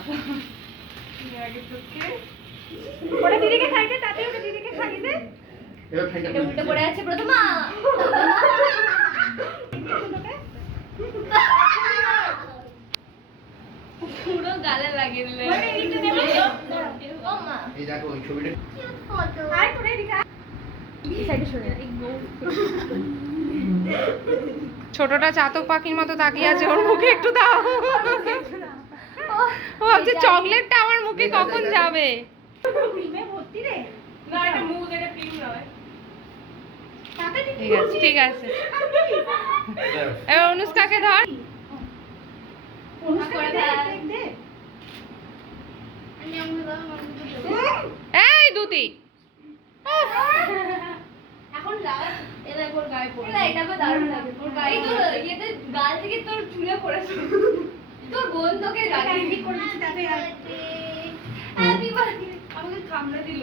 আগে তোকে ওটা দিদিকে খাই দে, তাতে ওটা দিদিকে খাই দে। এবার ফ্যানটা এটা উল্টে পড়ে আছে প্রথমা। পুরো গালে লাগিয়ে দিলে। ওরে এইটা নেবে ও মা। এই দেখো ওই ছবিটা আয় তোরে এদিকে আয়। এই সাইডে সরে যা। ছোটটা চাতক পাখির মতো তাকিয়ে আছে, ওর মুখে একটু দাও। ও ভাবছে চকলেটটা আমার মুখে কখন যাবে। ক্রিমে ভর্তি রে। না এটা মুখ এটা ক্রিম নয়। তাতে ঠিক আছে ঠিক আছে, এবার অনুষ্কাকে ধর। অনুষ্কা করে দে, দাও। দেখ দে। এই দুতি, এখন লাস্ট এবার ওর গায়ে পড়ে। না এটা তো দারুণ লাগে। ওর গায়ে তো ইয়েতে গাল থেকে তোর চুলে পড়েছে। তোর বোন তোকে তাতে গালি ঠিক করে দিচ্ছি, তাতে আর হ্যাপি বার্থডে আমাকে খামড়া দিল।